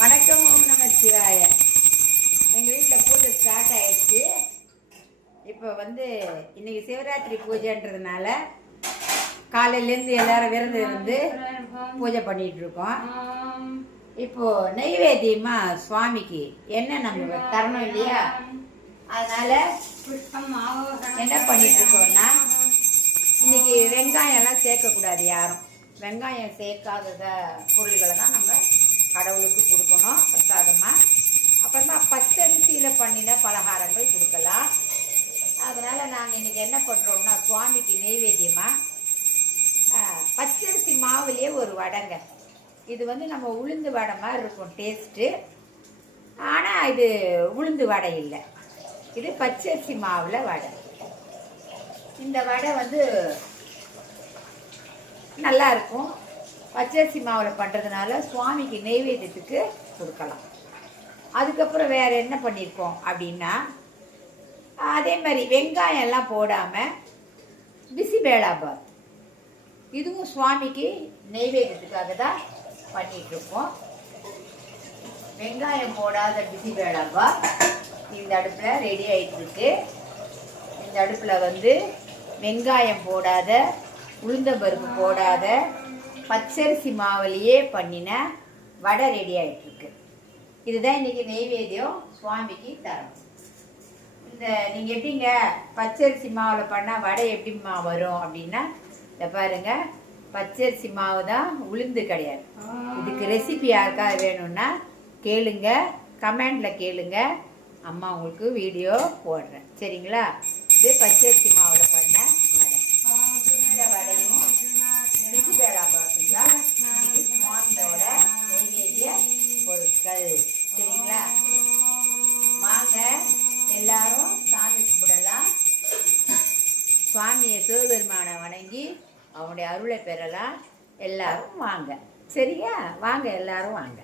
வணக்கம். ஓம் நம சிவாய. எங்கள் வீட்டில் பூஜை ஸ்டார்ட் ஆயிடுச்சு. இப்போ இன்னைக்கு சிவராத்திரி பூஜைன்றதுனால காலையிலேருந்து எல்லாரும் விரதம் இருந்து பூஜை பண்ணிட்டு இருக்கோம். இப்போ நெய்வேத்தியமா சுவாமிக்கு என்ன நம்ம தரணும் இல்லையா, அதனால என்ன பண்ணிட்டு இருக்கோம்னா, இன்னைக்கு வெங்காயம்லாம் சேர்க்கக்கூடாது. யாரும் வெங்காயம் சேர்க்காத பொருள்களை தான் நம்ம கடவுளுக்கு கொடுக்கணும் பிரசாதமாக. அப்புறமா பச்சரிசியில் பண்ணின பலகாரங்கள் கொடுக்கலாம். அதனால் நாங்கள் இன்றைக்கி என்ன பண்ணுறோம்னா, சுவாமிக்கு நெய்வேத்தியமாக பச்சரிசி மாவுலேயே ஒரு வடைங்க. இது நம்ம உளுந்து வடை மாதிரி இருக்கும் டேஸ்ட்டு. ஆனால் இது உளுந்து வடை இல்லை, இது பச்சரிசி மாவில் வடை. இந்த வடை நல்லா இருக்கும். பச்சரிசி மாவில் பண்ணுறதுனால சுவாமிக்கு நெய்வேத்தியத்துக்கு கொடுக்கலாம். அதுக்கப்புறம் வேறு என்ன பண்ணியிருக்கோம் அப்படின்னா, அதே மாதிரி வெங்காயம் எல்லாம் போடாமல் பிசிபேளாபாத், இதுவும் சுவாமிக்கு நெய்வேத்தியத்துக்காக தான் பண்ணிகிட்ருக்கோம். வெங்காயம் போடாத பிசிபேளாபாத் இந்த அடுப்பில் ரெடி ஆகிட்டுருக்கு. இந்த அடுப்பில் வெங்காயம் போடாத, உளுந்தம்பருப்பு போடாத பச்சரிசி மாவுலேயே பண்ணின வடை ரெடி ஆகிட்டுருக்கு. இதுதான் இன்றைக்கி நெய்வேத்தியம் சுவாமிக்கு தரணும். நீங்கள் எப்படிங்க பச்சரிசி மாவில் பண்ணால் வடை எப்படிமா வரும் அப்படின்னா, இதை பாருங்கள், பச்சரிசி மாவு தான், உளுந்து கிடையாது. இதுக்கு ரெசிபி யாருக்காவது வேணும்னா கேளுங்க, கமெண்டில் கேளுங்க, அம்மா உங்களுக்கு வீடியோ போடுறேன், சரிங்களா? இது பச்சரிசி மாவில் பண்ண வடை. இந்த வடையும் பிசிபேளாபாத்தும் தான் சுவாமியோட நெய்வேத்திய பொருட்கள், சரிங்களா? வாங்க எல்லாரும் சாமி கும்பிடலாம். சுவாமியை சிவபெருமானை வணங்கி அவனுடைய அருளை பெறலாம். எல்லாரும் வாங்க, சரியா? வாங்க எல்லாரும் வாங்க.